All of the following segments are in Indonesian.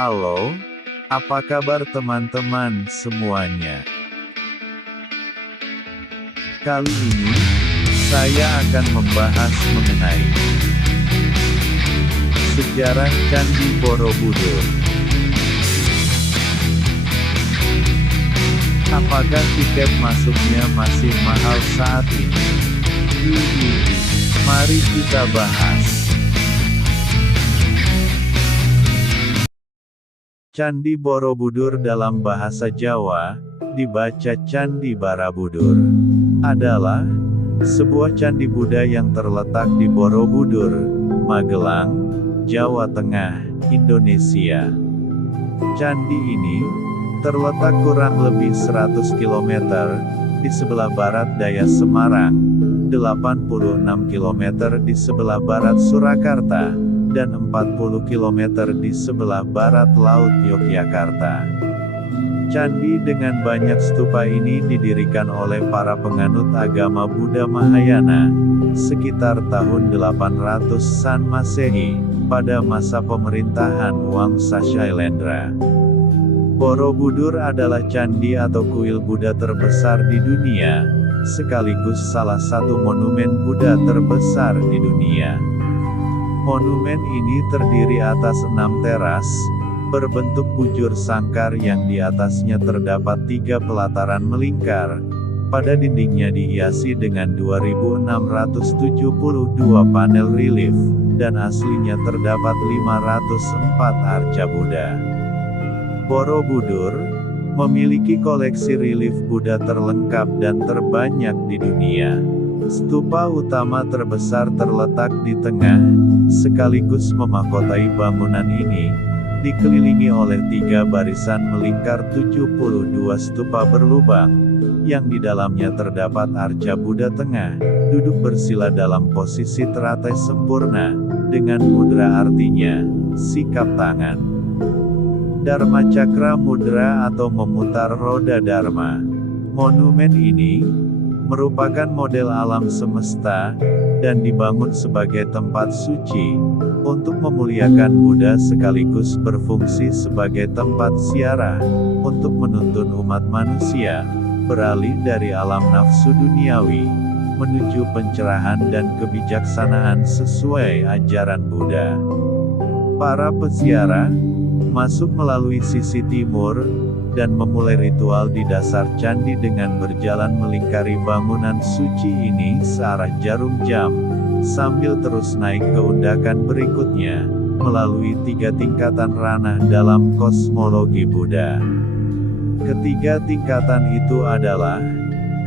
Halo, apa kabar teman-teman semuanya? Kali ini, saya akan membahas mengenai sejarah Candi Borobudur. Apakah tiket masuknya masih mahal saat ini? Mari kita bahas. Candi Borobudur dalam bahasa Jawa, dibaca Candi Barabudur, adalah sebuah candi Buddha yang terletak di Borobudur, Magelang, Jawa Tengah, Indonesia. Candi ini terletak kurang lebih 100 km di sebelah barat daya Semarang, 86 km di sebelah barat Surakarta, dan 40 km di sebelah barat laut Yogyakarta. Candi dengan banyak stupa ini didirikan oleh para penganut agama Buddha Mahayana, sekitar tahun 800-an Masehi, pada masa pemerintahan Wangsa Shailendra. Borobudur adalah candi atau kuil Buddha terbesar di dunia, sekaligus salah satu monumen Buddha terbesar di dunia. Monumen ini terdiri atas 6 teras, berbentuk bujur sangkar yang di atasnya terdapat 3 pelataran melingkar. Pada dindingnya dihiasi dengan 2672 panel relief, dan aslinya terdapat 504 arca Buddha. Borobudur memiliki koleksi relief Buddha terlengkap dan terbanyak di dunia. Stupa utama terbesar terletak di tengah, sekaligus memahkotai bangunan ini, dikelilingi oleh 3 barisan melingkar 72 stupa berlubang, yang di dalamnya terdapat arca Buddha tengah, duduk bersila dalam posisi teratai sempurna, dengan mudra artinya, sikap tangan. Dharma Cakra Mudra atau memutar roda Dharma. Monumen ini merupakan model alam semesta, dan dibangun sebagai tempat suci, untuk memuliakan Buddha sekaligus berfungsi sebagai tempat ziarah, untuk menuntun umat manusia, beralih dari alam nafsu duniawi, menuju pencerahan dan kebijaksanaan sesuai ajaran Buddha. Para peziarah masuk melalui sisi timur, dan memulai ritual di dasar candi dengan berjalan melingkari bangunan suci ini searah jarum jam, sambil terus naik ke undakan berikutnya, melalui 3 tingkatan ranah dalam kosmologi Buddha. Ketiga tingkatan itu adalah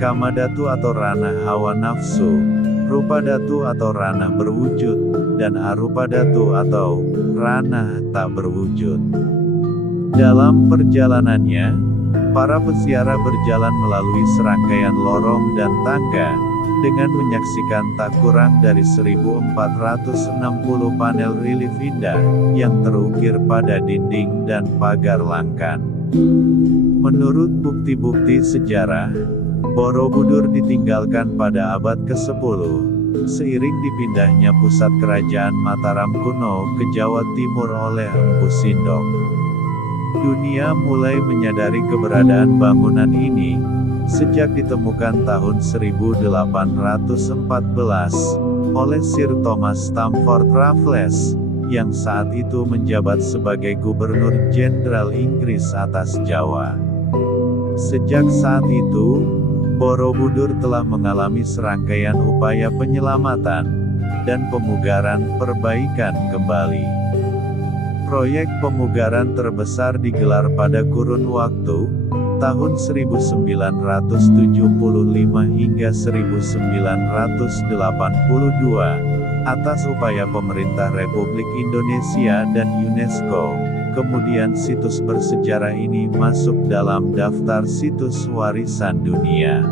Kamadhatu atau ranah hawa nafsu, Rupadhatu atau ranah berwujud, dan Arupadhatu atau ranah tak berwujud. Dalam perjalanannya, para peziarah berjalan melalui serangkaian lorong dan tangga, dengan menyaksikan tak kurang dari 1460 panel relief indah, yang terukir pada dinding dan pagar langkan. Menurut bukti-bukti sejarah, Borobudur ditinggalkan pada abad ke-10, seiring dipindahnya pusat kerajaan Mataram kuno ke Jawa Timur oleh Empu Sindok. Dunia mulai menyadari keberadaan bangunan ini, sejak ditemukan tahun 1814, oleh Sir Thomas Stamford Raffles, yang saat itu menjabat sebagai Gubernur Jenderal Inggris atas Jawa. Sejak saat itu, Borobudur telah mengalami serangkaian upaya penyelamatan, dan pemugaran perbaikan kembali. Proyek pemugaran terbesar digelar pada kurun waktu tahun 1975 hingga 1982, atas upaya pemerintah Republik Indonesia dan UNESCO. Kemudian situs bersejarah ini masuk dalam daftar situs warisan dunia.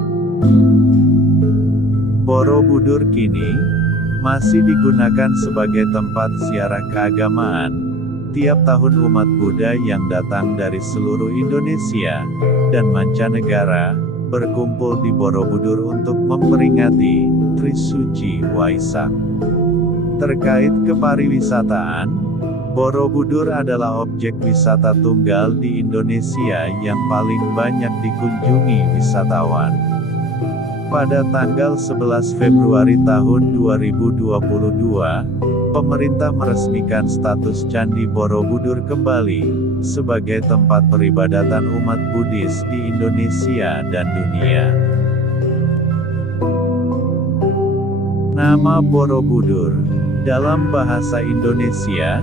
Borobudur kini masih digunakan sebagai tempat ziarah keagamaan. Tiap tahun umat Buddha yang datang dari seluruh Indonesia dan mancanegara berkumpul di Borobudur untuk memperingati Trisuci Waisak. Terkait kepariwisataan, Borobudur adalah objek wisata tunggal di Indonesia yang paling banyak dikunjungi wisatawan. Pada tanggal 11 Februari tahun 2022, pemerintah meresmikan status Candi Borobudur kembali sebagai tempat peribadatan umat Buddhis di Indonesia dan dunia. Nama Borobudur dalam bahasa Indonesia,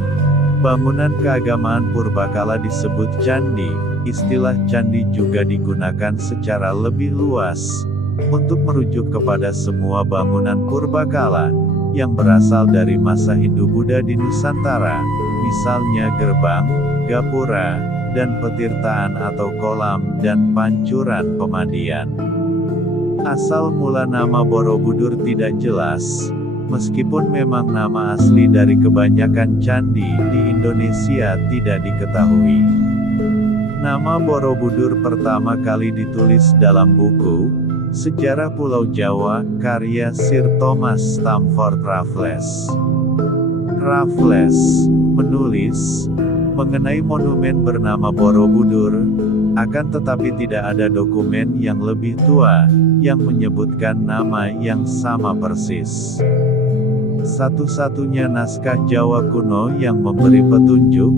bangunan keagamaan purbakala disebut candi. Istilah candi juga digunakan secara lebih luas untuk merujuk kepada semua bangunan purbakala yang berasal dari masa Hindu-Buddha di Nusantara, misalnya gerbang, gapura, dan petirtaan atau kolam dan pancuran pemandian. Asal mula nama Borobudur tidak jelas, meskipun memang nama asli dari kebanyakan candi di Indonesia tidak diketahui. Nama Borobudur pertama kali ditulis dalam buku Sejarah Pulau Jawa, karya Sir Thomas Stamford Raffles. Raffles menulis mengenai monumen bernama Borobudur, akan tetapi tidak ada dokumen yang lebih tua yang menyebutkan nama yang sama persis. Satu-satunya naskah Jawa kuno yang memberi petunjuk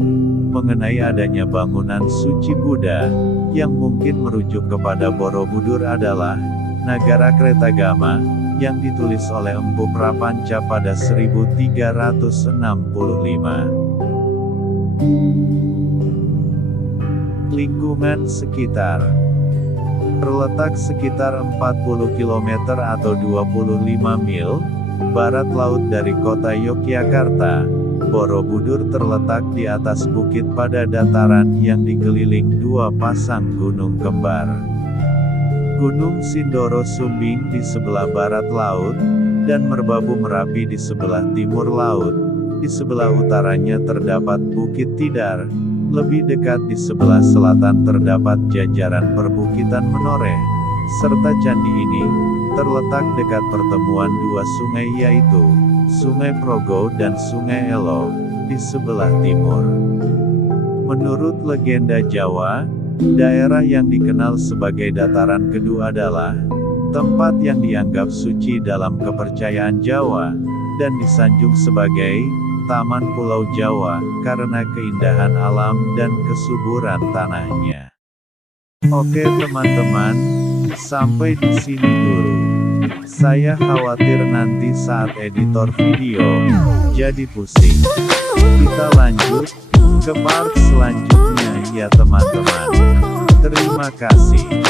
mengenai adanya bangunan suci Buddha yang mungkin merujuk kepada Borobudur adalah Nagara Kretagama yang ditulis oleh Empu Prapanca pada 1365. Lingkungan sekitar terletak sekitar 40 km atau 25 mil barat laut dari kota Yogyakarta. Borobudur terletak di atas bukit pada dataran yang dikeliling dua pasang gunung kembar. Gunung Sindoro Sumbing di sebelah barat laut, dan Merbabu Merapi di sebelah timur laut. Di sebelah utaranya terdapat Bukit Tidar, lebih dekat di sebelah selatan terdapat jajaran perbukitan Menoreh, serta candi ini terletak dekat pertemuan dua sungai yaitu Sungai Progo dan Sungai Elo, di sebelah timur. Menurut legenda Jawa, daerah yang dikenal sebagai dataran kedua adalah tempat yang dianggap suci dalam kepercayaan Jawa, dan disanjung sebagai Taman Pulau Jawa, karena keindahan alam dan kesuburan tanahnya. Oke teman-teman, sampai di sini dulu. Saya khawatir nanti saat editor video, jadi pusing. Kita lanjut ke part selanjutnya ya teman-teman. Terima kasih.